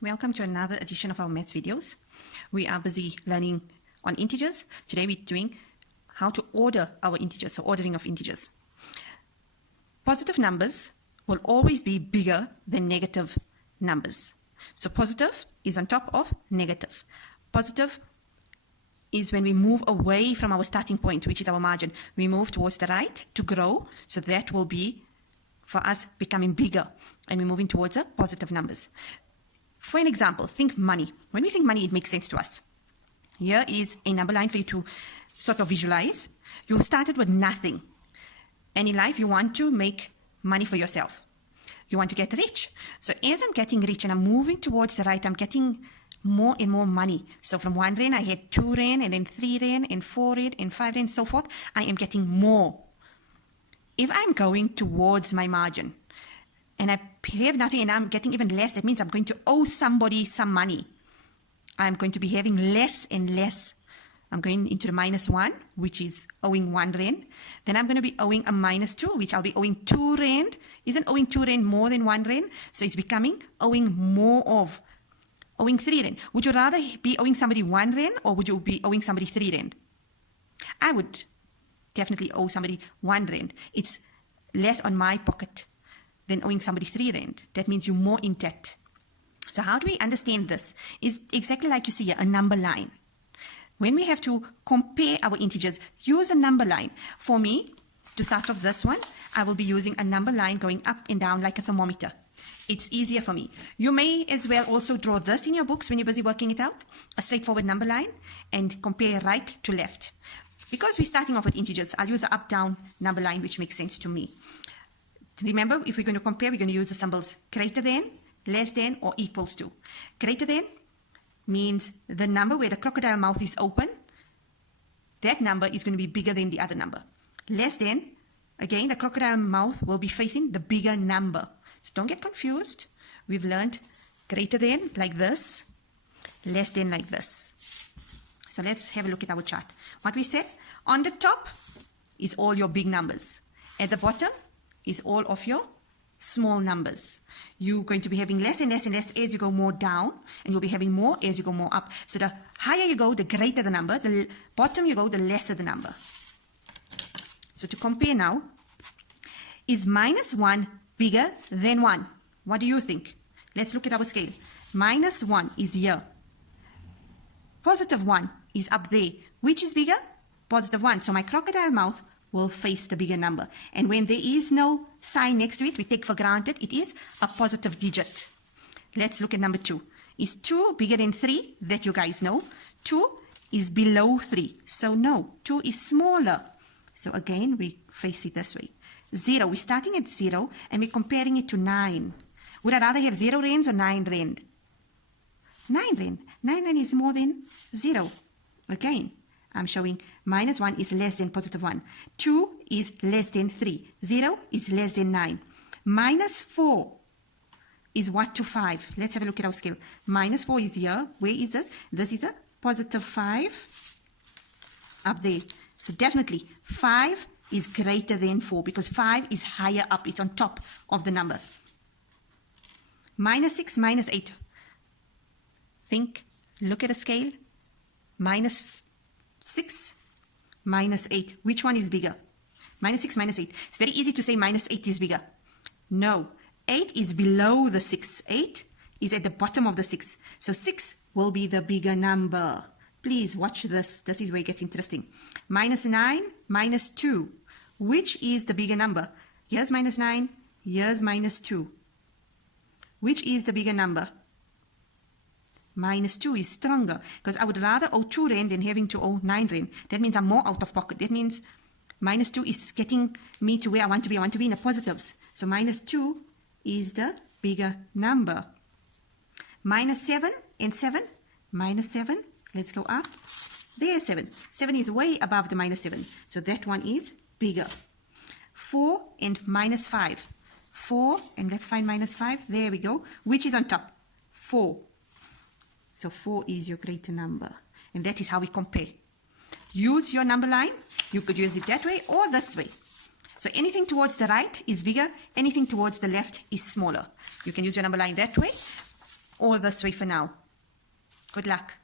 Welcome to another edition of our maths videos. We are busy learning on integers. Today we're doing how to order our integers, so ordering of integers. Positive numbers will always be bigger than negative numbers. So positive is on top of negative. Positive is when we move away from our starting point, which is our margin. We move towards the right to grow, so that will be for us becoming bigger, and we're moving towards the positive numbers. For an example, think money. When we think money, it makes sense to us. Here is a number line for you to sort of visualize. You started with nothing. And in life, you want to make money for yourself. You want to get rich. So as I'm getting rich and I'm moving towards the right, I'm getting more and more money. So from 1 rand, I had 2 rand, and then 3 rand, and 4 rand, and 5 rand, so forth. I am getting more. If I'm going towards my margin, and I have nothing and I'm getting even less, that means I'm going to owe somebody some money. I'm going to be having less and less. I'm going into the -1, which is owing 1 rand. Then I'm going to be owing a -2, which I'll be owing 2 rand. Isn't owing 2 rand more than 1 rand? So it's becoming owing more of, owing 3 rand. Would you rather be owing somebody 1 rand, or would you be owing somebody 3 rand? I would definitely owe somebody 1 rand. It's less on my pocket than owing somebody 3 rand. That means you're more in debt. So how do we understand this? Is exactly like you see here, a number line. When we have to compare our integers, use a number line. For me, to start off this one, I will be using a number line going up and down like a thermometer. It's easier for me. You may as well also draw this in your books when you're busy working it out, a straightforward number line, and compare right to left. Because we're starting off with integers, I'll use the up-down number line, which makes sense to me. Remember, if we're going to compare, we're going to use the symbols greater than, less than, or equals to. Greater than means the number where the crocodile mouth is open. That number is going to be bigger than the other number. Less than, again, the crocodile mouth will be facing the bigger number. So don't get confused. We've learned greater than like this, less than like this. So let's have a look at our chart. What we said, on the top is all your big numbers. At the bottom is all of your small numbers. You're going to be having less and less and less as you go more down, and you'll be having more as you go more up. So the higher you go, the greater the number. The bottom you go, the lesser the number. So to compare now, is -1 bigger than 1? What do you think? Let's look at our scale. -1 is here. +1 is up there. Which is bigger? +1. So my crocodile mouth will face the bigger number. And when there is no sign next to it, we take for granted it is a positive digit. Let's look at number 2. Is 2 bigger than 3? That you guys know. 2 is below 3. So no, 2 is smaller. So again, we face it this way. 0, we're starting at 0 and we're comparing it to 9. Would I rather have 0 rands or 9 rand? 9 rand. 9 rand is more than 0. Again, I'm showing -1 is less than +1. 2 is less than 3. 0 is less than 9. -4 is what to 5? Let's have a look at our scale. -4 is here. Where is this? This is a +5 up there. So definitely 5 is greater than 4 because 5 is higher up. It's on top of the number. -6, -8. Think, look at a scale. -6, -8. Which one is bigger? -6, -8. It's very easy to say -8 is bigger. No, 8 is below the 6. 8 is at the bottom of the 6. So 6 will be the bigger number. Please watch this. This is where it gets interesting. -9, -2. Which is the bigger number? Here's -9. Here's -2. Which is the bigger number? -2 is stronger because I would rather owe 2 rand than having to owe 9 rand. That means I'm more out of pocket. That means -2 is getting me to where I want to be. I want to be in the positives. So -2 is the bigger number. -7 and 7. -7. Let's go up. There's 7. 7 is way above the -7. So that one is bigger. 4 and -5. 4 and let's find -5. There we go. Which is on top? 4. So 4 is your greater number. And that is how we compare. Use your number line. You could use it that way or this way. So anything towards the right is bigger. Anything towards the left is smaller. You can use your number line that way. or this way for now. Good luck.